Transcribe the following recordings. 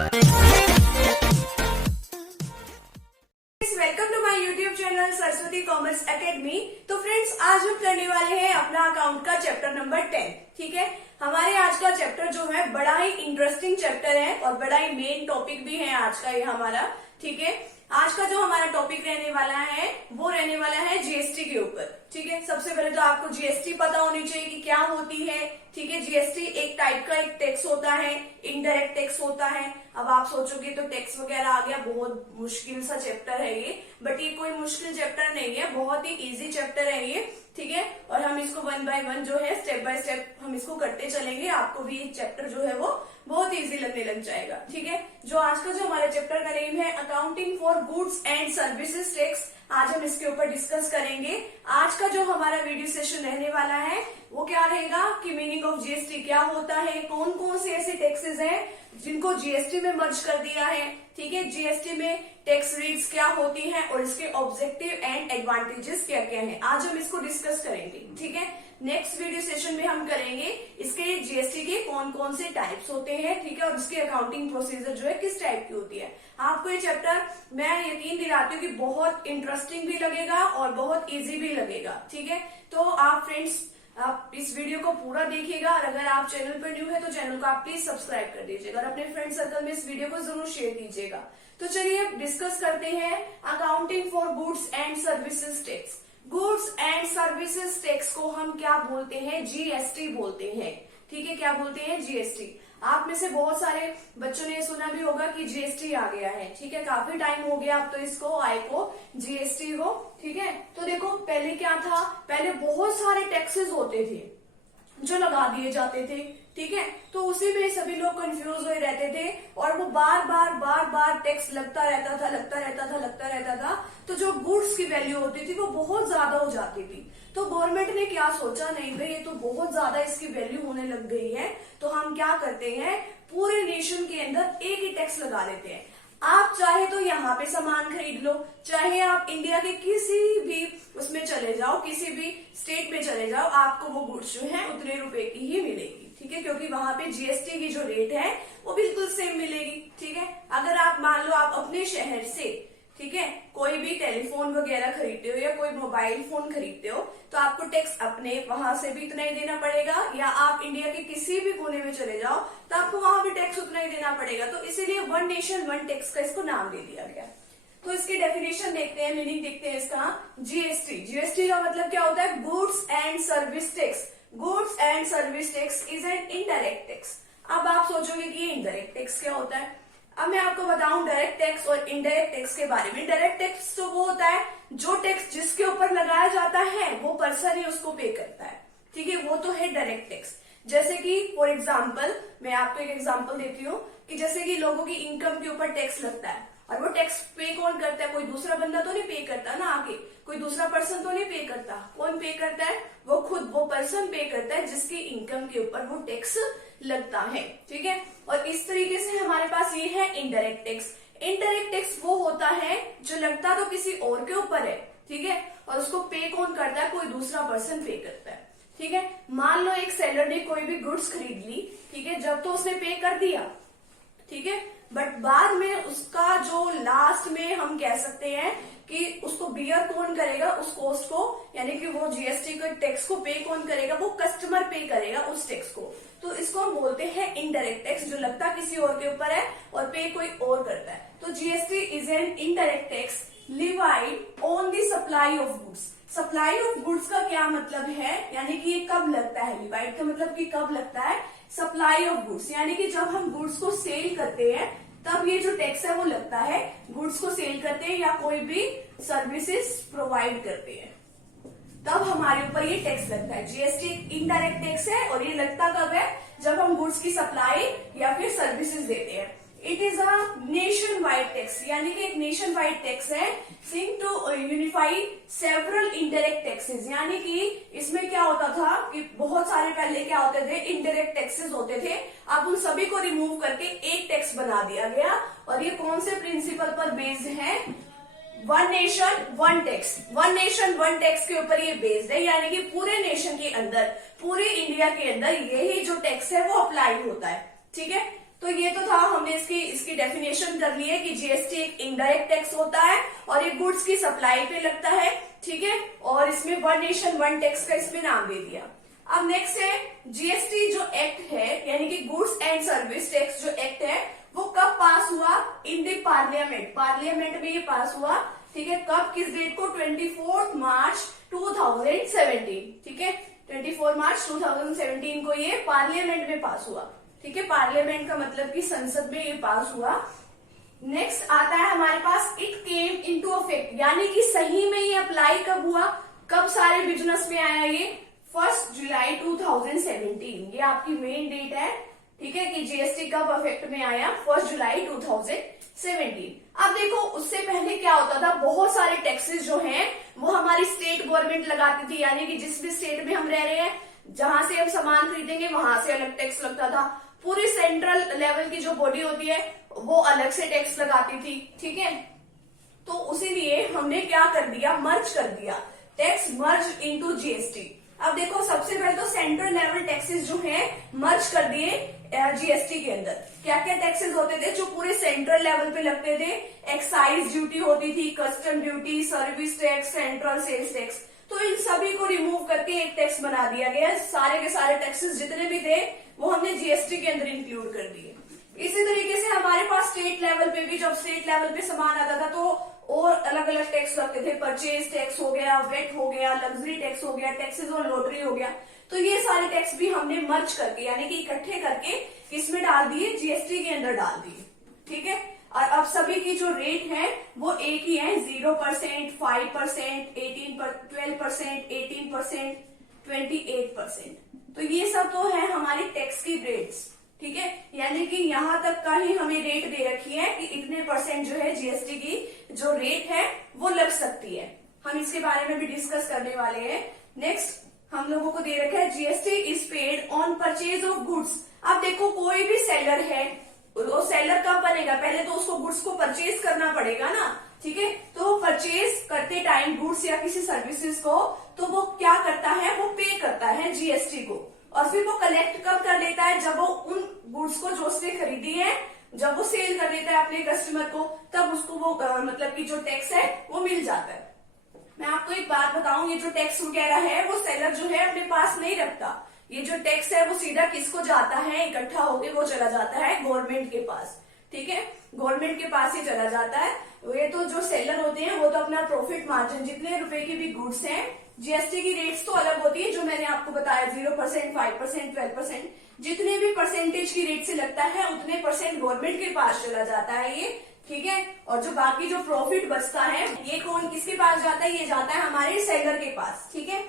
Welcome to my YouTube channel Saraswati commerce academy. तो friends, आज हम करने वाले हैं अपना अकाउंट का चैप्टर नंबर 10। ठीक है, हमारे आज का चैप्टर जो है बड़ा ही इंटरेस्टिंग चैप्टर है और बड़ा ही मेन टॉपिक भी है आज का ये हमारा। ठीक है, आज का जो हमारा टॉपिक रहने वाला है वो रहने वाला है जीएसटी के ऊपर। ठीक है, सबसे पहले तो आपको जीएसटी पता होनी चाहिए कि क्या होती है। ठीक है, जीएसटी एक टाइप का एक टैक्स होता है, इनडायरेक्ट टैक्स होता है। अब आप सोचोगे तो टैक्स वगैरह आ गया, बहुत मुश्किल सा चैप्टर है ये, बट ये कोई मुश्किल चैप्टर नहीं है, बहुत ही इजी चैप्टर है ये। ठीक है, और हम इसको 1 बाय 1 जो है स्टेप बाय स्टेप हम इसको करते चलेंगे। आपको भी ये चैप्टर जो है वो बहुत इजी लगने लग जाएगा। ठीक है, जो आज का जो हमारे चैप्टर का नेम है accounting for goods and services tax, आज हम इसके ऊपर डिस्कस करेंगे। आज का जो हमारा वीडियो सेशन रहने वाला है वो क्या रहेगा कि मीनिंग ऑफ जीएसटी क्या होता है, कौन कौन से ऐसे टैक्सेस हैं जिनको जीएसटी में मर्ज कर दिया है। ठीक है, जीएसटी में टैक्स रेट्स क्या होती हैं और इसके ऑब्जेक्टिव एंड एडवांटेजेस क्या क्या हैं, आज हम इसको डिस्कस करेंगे। ठीक है, नेक्स्ट वीडियो सेशन में हम करेंगे इसके जीएसटी के कौन कौन से टाइप्स होते हैं। ठीक है, और इसकी अकाउंटिंग प्रोसीजर जो है किस टाइप की होती है। आपको ये चैप्टर मैं यकीन दिलाती हूँ कि बहुत इंटरेस्टिंग भी लगेगा और बहुत इजी भी लगेगा। ठीक है, तो आप फ्रेंड्स आप इस वीडियो को पूरा देखिएगा और अगर आप चैनल पर न्यू है तो चैनल को आप प्लीज सब्सक्राइब कर दीजिएगा और अपने फ्रेंड सर्कल में इस वीडियो को जरूर शेयर कीजिएगा। तो चलिए डिस्कस करते हैं accounting for goods and services tax. Goods and services tax को हम क्या बोलते हैं? जीएसटी बोलते हैं। ठीक है, क्या बोलते हैं? जीएसटी। आप में से बहुत सारे बच्चों ने सुना भी होगा कि जीएसटी आ गया है। ठीक है, काफी टाइम हो गया अब तो इसको आए को, जीएसटी को। ठीक है, तो देखो पहले क्या था, पहले बहुत सारे टैक्सेस होते थे जो लगा दिए जाते थे। ठीक है, तो उसी में सभी लोग कंफ्यूज हुए रहते थे और वो बार बार टैक्स लगता रहता था। तो जो गुड्स की वैल्यू होती थी वो बहुत ज्यादा हो जाती थी। तो गवर्नमेंट ने क्या सोचा, नहीं भाई ये तो बहुत ज्यादा इसकी वैल्यू होने लग गई है, तो हम क्या करते हैं पूरे नेशन के अंदर एक ही टैक्स लगा लेते हैं। आप चाहे तो यहाँ पे सामान खरीद लो, चाहे आप इंडिया के किसी भी उसमें चले जाओ, किसी भी स्टेट में चले जाओ, आपको वो गुड्स जो है उतने रुपए की ही मिलेगी। ठीक है, क्योंकि वहां पे जीएसटी की जो रेट है वो बिल्कुल सेम मिलेगी। ठीक है, अगर आप मान लो आप अपने शहर से, ठीक है, कोई भी टेलीफोन वगैरह खरीदते हो या कोई मोबाइल फोन खरीदते हो तो आपको टैक्स अपने वहां से भी इतना ही देना पड़ेगा, या आप इंडिया के किसी भी कोने में चले जाओ तो आपको वहां भी टैक्स उतना ही देना पड़ेगा। तो इसीलिए वन नेशन वन टैक्स का इसको नाम दे दिया गया। तो इसकी डेफिनेशन देखते हैं, मीनिंग देखते हैं इसका। जीएसटी, जीएसटी का मतलब क्या होता है? Goods and service tax. Goods and service tax is an indirect tax. अब आप सोचोगे कि ये इनडायरेक्ट टैक्स क्या होता है। अब मैं आपको बताऊं डायरेक्ट टैक्स और इनडायरेक्ट टैक्स के बारे में। डायरेक्ट टैक्स तो वो होता है जो टैक्स जिसके ऊपर लगाया जाता है वो पर्सन ही उसको पे करता है। ठीक है, वो तो है डायरेक्ट टैक्स। जैसे कि फॉर एग्जाम्पल मैं आपको एक एग्जाम्पल देती हूँ कि जैसे कि लोगों की इनकम के ऊपर टैक्स लगता है और वो टैक्स पे कौन करता है? कोई दूसरा बंदा तो नहीं पे करता ना, आके कोई दूसरा पर्सन तो नहीं पे करता। कौन पे करता है? वो खुद वो पर्सन पे करता है जिसकी इनकम के ऊपर वो टैक्स लगता है। ठीक है, और इस तरीके से हमारे पास ये है इनडायरेक्ट टैक्स। इनडायरेक्ट टैक्स वो होता है जो लगता तो किसी और के ऊपर है, ठीक है, और उसको पे कौन करता है? कोई दूसरा पर्सन पे करता है। ठीक है, मान लो एक सेलर ने कोई भी गुड्स खरीद ली, ठीक है, जब तो उसने पे कर दिया, ठीक है, बट बाद में उसका जो लास्ट में हम कह सकते हैं कि उसको बियर कौन करेगा उस कॉस्ट को, यानी कि वो जीएसटी के टैक्स को पे कौन करेगा? वो कस्टमर पे करेगा उस टैक्स को। तो इसको हम बोलते हैं इनडायरेक्ट टैक्स, जो लगता किसी और के ऊपर है और पे कोई और करता है। तो GST is an indirect tax levied on the supply of goods. Supply of goods का क्या मतलब है, यानी कि ये कब लगता है? लिवाइड का मतलब कि कब लगता है? सप्लाई ऑफ गुड्स, यानी कि जब हम गुड्स को सेल करते हैं तब ये जो टैक्स है वो लगता है। गुड्स को सेल करते हैं या कोई भी सर्विसेज प्रोवाइड करते हैं तब हमारे ऊपर ये टैक्स लगता है। जीएसटी इनडायरेक्ट टैक्स है और ये लगता कब है? जब हम गुड्स की सप्लाई या फिर सर्विसेज देते हैं। It is a nationwide tax, यानी कि एक नेशन वाइड टैक्स है sing to unify several indirect taxes. यानी कि इसमें क्या होता था कि बहुत सारे पहले क्या होते थे? इनडायरेक्ट टैक्सेस होते थे। अब उन सभी को रिमूव करके एक टैक्स बना दिया गया और ये कौन से प्रिंसिपल पर बेस्ड है? One nation one tax. One nation one tax के ऊपर ये बेस्ड है, यानी कि पूरे नेशन के अंदर, पूरे इंडिया के अंदर यही जो टैक्स है वो अप्लाई होता है। ठीक है, तो ये तो था, हमने इसके इसकी डेफिनेशन कर ली है कि जीएसटी एक इनडायरेक्ट टैक्स होता है और ये गुड्स की सप्लाई पे लगता है, ठीक है। और इसमें वन नेशन वन टैक्स का इसमें नाम दे दिया। अब नेक्स्ट है जीएसटी जो एक्ट है, यानी कि गुड्स एंड सर्विस टैक्स जो एक्ट है वो कब पास हुआ? इन द पार्लियामेंट, पार्लियामेंट में ये पास हुआ, ठीक है। कब, किस डेट को? 24 मार्च 2017, ठीक है। 24 मार्च 2017 को ये पार्लियामेंट में पास हुआ, ठीक है। पार्लियामेंट का मतलब कि संसद में ये पास हुआ। नेक्स्ट आता है हमारे पास इट केम इनटू इफेक्ट, यानी कि सही में ये अप्लाई कब हुआ, कब सारे बिजनेस में आया ये? 1 जुलाई 2017, ये आपकी मेन डेट है, ठीक है, कि जीएसटी कब इफेक्ट में आया? 1 जुलाई 2017। अब देखो उससे पहले क्या होता था, बहुत सारे टैक्सेस जो हैं वो हमारी स्टेट गवर्नमेंट लगाती थी, यानी कि जिस भी स्टेट में हम रह रहे हैं, जहां से हम सामान खरीदेंगे वहां से अलग टैक्स लगता था। पूरी सेंट्रल लेवल की जो बॉडी होती है वो अलग से टैक्स लगाती थी, ठीक है। तो उसीलिए हमने क्या कर दिया, मर्ज कर दिया, टैक्स मर्ज इनटू जीएसटी। अब देखो सबसे पहले तो सेंट्रल लेवल टैक्सेस जो हैं मर्ज कर दिए जीएसटी के अंदर। क्या क्या टैक्सेस होते थे जो पूरे सेंट्रल लेवल पे लगते थे? एक्साइज ड्यूटी होती थी, custom duty, service tax, central sales tax. तो इन सभी को रिमूव करके एक टैक्स बना दिया गया। सारे के सारे टैक्सेस जितने भी थे वो हमने जीएसटी के अंदर इंक्लूड कर दिए। इसी तरीके से हमारे पास स्टेट लेवल पे भी, जब स्टेट लेवल पे सामान आता था तो और अलग अलग टैक्स लगते थे। परचेज टैक्स हो गया, वेट हो गया, लग्जरी टैक्स हो गया, टैक्सेस और लॉटरी हो गया। तो ये सारे टैक्स भी हमने मर्ज करके, यानी कि इकट्ठे करके किसमें डाल दिए? जीएसटी के अंदर डाल दिए, ठीक है। और अब सभी की जो रेट है वो एक ही है, 0%, 5%, 12%, 18%, 28%। तो ये सब तो है हमारी टैक्स की रेट्स, ठीक है। यानी कि यहाँ तक का ही हमें रेट दे रखी है कि इतने % जो है जीएसटी की जो रेट है वो लग सकती है। हम इसके बारे में भी डिस्कस करने वाले हैं। नेक्स्ट हम लोगों को दे रखा है GST is paid on purchase of goods. अब देखो कोई भी सेलर है, वो सेलर कब बनेगा? पहले तो उसको गुड्स को परचेज करना पड़ेगा ना, ठीक है। तो परचेज करते टाइम गुड्स या किसी सर्विसेज को, तो वो क्या करता है? वो पे करता है जीएसटी को। और फिर वो कलेक्ट कब कर लेता है? जब वो उन गुड्स को जो उसने खरीदी है, जब वो सेल कर देता है अपने कस्टमर को, तब उसको वो मतलब कि जो टैक्स है वो मिल जाता है। मैं आपको एक बात बताऊं, ये जो टैक्स वगैरह है वो सेलर जो है अपने पास नहीं रखता। ये जो टैक्स है वो सीधा किसको जाता है? इकट्ठा होके वो चला जाता है गवर्नमेंट के पास, ठीक है। गवर्नमेंट के पास ही चला जाता है। ये तो जो सेलर होते हैं वो तो अपना प्रॉफिट मार्जिन, जितने रुपए की भी गुड्स हैं, जीएसटी की रेट्स तो अलग होती है जो मैंने आपको बताया, 0%, 5%, 12%, जितने भी परसेंटेज की रेट से लगता है उतने % गवर्नमेंट के पास चला जाता है ये, ठीक है। और जो बाकी जो प्रॉफिट बचता है ये कौन, किसके पास जाता है? ये जाता है हमारे सेलर के पास, ठीक है।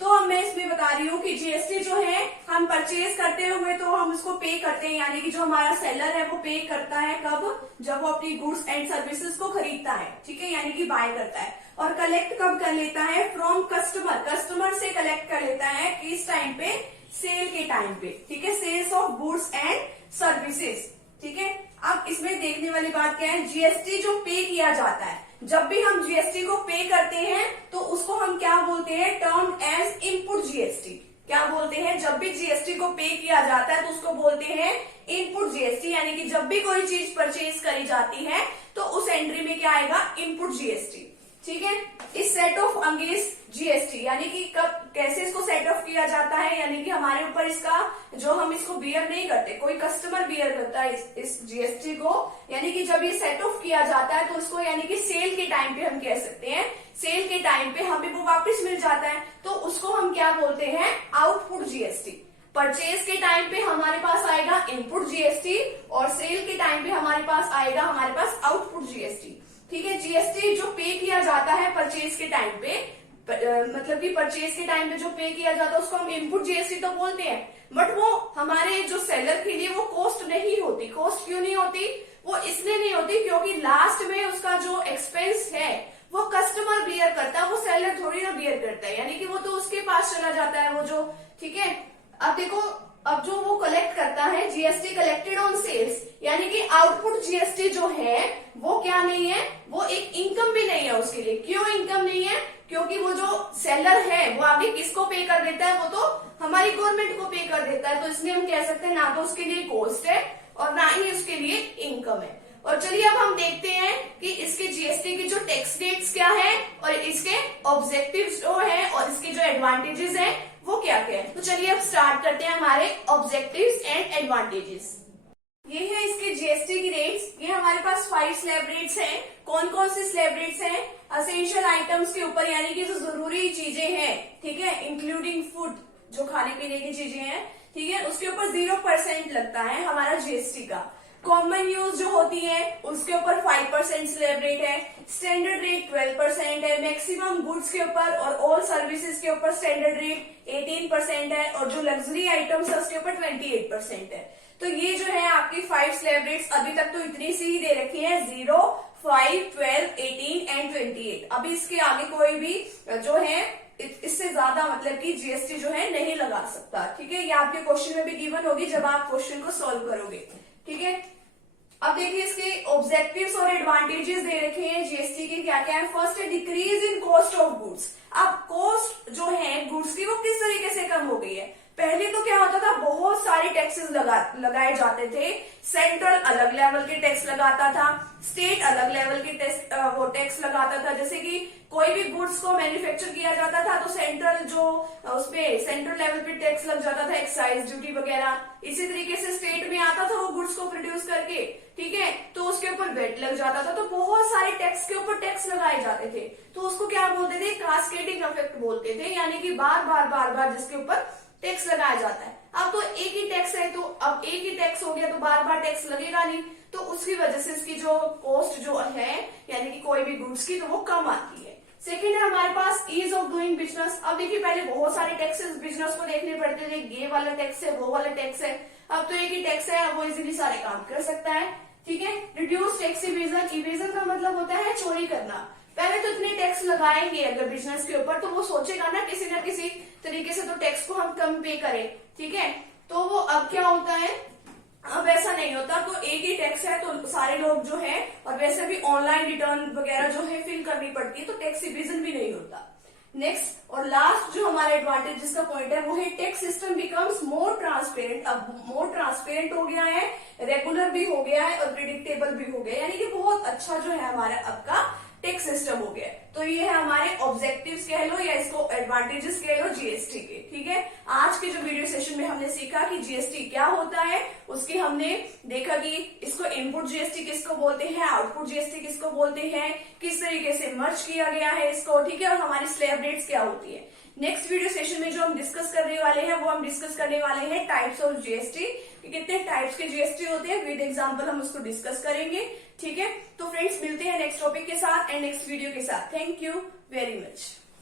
तो अब मैं इसमें बता रही हूँ कि जीएसटी जो है हम परचेज करते हुए तो हम उसको पे करते हैं, यानी कि जो हमारा सेलर है वो पे करता है कब? जब वो अपनी गुड्स एंड सर्विसेज को खरीदता है, ठीक है, यानी कि बाय करता है। और कलेक्ट कब कर लेता है? फ्रॉम कस्टमर, कस्टमर से कलेक्ट कर लेता है किस टाइम पे? सेल के टाइम पे, ठीक है, sales of goods and services, ठीक है। अब इसमें देखने वाली बात क्या है? जीएसटी जो पे किया जाता है, जब भी हम जीएसटी को पे करते हैं तो उसको हम क्या बोलते हैं? Term as input GST. क्या बोलते हैं? जब भी जीएसटी को पे किया जाता है तो उसको बोलते हैं इनपुट जीएसटी, यानी कि जब भी कोई चीज परचेज करी जाती है तो उस एंट्री में क्या आएगा? इनपुट जीएसटी, ठीक है। इस सेट ऑफ अगेंस्ट जीएसटी, यानी कि कब, कैसे इसको सेट ऑफ किया जाता है? यानी कि हमारे ऊपर इसका जो हम इसको बियर नहीं करते, कोई कस्टमर बियर करता है इस जीएसटी को, यानी कि जब ये सेट ऑफ किया जाता है तो उसको, यानी कि सेल के टाइम पे हम कह सकते हैं, सेल के टाइम पे हमें वो वापस मिल जाता है तो उसको हम क्या बोलते हैं? Output GST. परचेज के टाइम पे हमारे पास आएगा इनपुट जीएसटी और सेल के टाइम पे हमारे पास आएगा आउटपुट जीएसटी, ठीक है। जीएसटी जो पे किया जाता है परचेज के टाइम पे, मतलब कि परचेज के टाइम पे जो पे किया जाता है उसको हम इनपुट जीएसटी तो बोलते हैं, बट वो हमारे जो सेलर के लिए वो कॉस्ट नहीं होती। कॉस्ट क्यों नहीं होती? वो इसलिए नहीं होती क्योंकि लास्ट में उसका जो एक्सपेंस है वो कस्टमर बियर करता है, वो सेलर थोड़ी ना बियर करता है, यानी कि वो तो उसके पास चला जाता है वो जो, ठीक है। अब देखो, अब जो वो कलेक्ट करता है जीएसटी कलेक्टेड ऑन सेल्स, यानी कि आउटपुट जीएसटी जो है वो क्या नहीं है? वो एक इनकम भी नहीं है उसके लिए। क्यों इनकम नहीं है? क्योंकि वो जो सेलर है वो आगे किसको पे कर देता है? वो तो हमारी गवर्नमेंट को पे कर देता है, तो इसलिए हम कह सकते हैं ना तो उसके लिए कॉस्ट है और ना ही उसके लिए इनकम है। और चलिए अब हम देखते हैं कि इसके जीएसटी की जो टैक्स रेट्स क्या है और इसके ऑब्जेक्टिव्स जो है और इसके जो एडवांटेजेस हैं वो क्या क्या है। तो चलिए अब स्टार्ट करते हैं हमारे ऑब्जेक्टिव्स एंड एडवांटेजेस। ये है इसके जीएसटी की रेट्स। ये हमारे पास 5 स्लैब रेट्स हैं। कौन कौन से स्लैब रेट्स हैं? असेंशियल आइटम्स के ऊपर, यानी कि जो जरूरी चीजें हैं, ठीक है, इंक्लूडिंग फूड, जो खाने पीने की चीजें हैं, ठीक है, उसके ऊपर 0% लगता है हमारा जीएसटी का। कॉमन यूज जो होती है उसके ऊपर 5% स्लैब रेट है। स्टैंडर्ड रेट 12% है। मैक्सिमम गुड्स के ऊपर और ऑल सर्विसेज के ऊपर स्टैंडर्ड रेट 18% है और जो लग्जरी आइटम्स है उसके ऊपर 28% है। तो ये जो है आपकी 5 स्लैब रेट्स अभी तक तो इतनी सी ही दे रखी है, 0, 5, 12, 18 एंड 28। अभी इसके आगे कोई भी जो है इससे ज्यादा मतलब कि जीएसटी जो है नहीं लगा सकता, ठीक है। ये आपके क्वेश्चन में भी गिवन होगी जब आप क्वेश्चन को सॉल्व करोगे, ठीक है। अब देखिए इसके ऑब्जेक्टिव्स और एडवांटेजेस दे रखे हैं जीएसटी के क्या क्या है। फर्स्ट है decrease in cost of goods. अब कॉस्ट जो है गुड्स की वो किस तरीके से कम हो गई है? पहले तो क्या होता था, बहुत सारे टैक्सेस लगाए जाते थे। सेंट्रल अलग लेवल के टैक्स लगाता था, स्टेट अलग लेवल के टैक्स लगाता था। जैसे कि कोई भी गुड्स को मैन्युफैक्चर किया जाता था तो सेंट्रल जो उसपे सेंट्रल लेवल पे टैक्स लग जाता था, एक्साइज ड्यूटी वगैरह। इसी तरीके से स्टेट में आता था वो गुड्स को प्रोड्यूस करके, ठीक है, तो उसके ऊपर वेट लग जाता था। तो बहुत सारे टैक्स के ऊपर टैक्स लगाए जाते थे। तो उसको क्या बोलते थे? कास्केडिंग इफेक्ट बोलते थे, यानी कि बार बार जिसके ऊपर टैक्स लगाया जाता है। अब तो एक ही टैक्स है, तो अब एक ही टैक्स हो गया तो बार बार टैक्स लगेगा नहीं, तो उसकी वजह से इसकी जो कॉस्ट जो है यानी कि कोई भी गुड्स की, तो वो कम आती है। सेकंड है हमारे पास ईज ऑफ डूइंग बिजनेस। अब देखिए पहले बहुत सारे टैक्सेस बिजनेस को देखने पड़ते थे, ये वाला टैक्स है, वो वाला टैक्स है। अब तो एक ही टैक्स है, अब वो इजीली सारे काम कर सकता है, ठीक है। Reduce tax evasion. इवेजन का मतलब होता है चोरी करना। पहले तो इतने टैक्स लगाएंगे अगर बिजनेस के ऊपर, तो वो सोचेगा ना किसी तरीके से तो टैक्स को हम कम पे करें, ठीक है। तो वो अब क्या होता है, अब ऐसा नहीं होता। तो एक ही टैक्स है तो सारे लोग जो है, और वैसे भी ऑनलाइन रिटर्न वगैरह जो है फिल करनी पड़ती है, तो टैक्स इवेजन भी नहीं होता। नेक्स्ट और लास्ट जो हमारा एडवांटेज जिसका पॉइंट है वो है tax system becomes more transparent. अब मोर ट्रांसपेरेंट हो गया है, रेगुलर भी हो गया है और प्रिडिक्टेबल भी हो गया है, यानी कि बहुत अच्छा जो है हमारा अब का टैक्स सिस्टम हो गया है। तो ये है हमारे ऑब्जेक्टिव्स कह लो या इसको एडवांटेजेस कह लो जीएसटी के, ठीक है। आज के जो वीडियो सेशन में हमने सीखा कि जीएसटी क्या होता है, उसकी हमने देखा कि इसको इनपुट जीएसटी किसको बोलते हैं, आउटपुट जीएसटी किसको बोलते हैं, किस तरीके से मर्ज किया गया है इसको, ठीक है, और हमारी स्लैब रेट्स क्या होती है। नेक्स्ट वीडियो सेशन में जो हम डिस्कस करने वाले हैं वो हम डिस्कस करने वाले हैं टाइप्स ऑफ जीएसटी, कितने टाइप्स के जीएसटी होते हैं, विद एग्जांपल हम उसको डिस्कस करेंगे, ठीक है। तो फ्रेंड्स मिलते हैं नेक्स्ट टॉपिक के साथ एंड नेक्स्ट वीडियो के साथ। Thank you very much.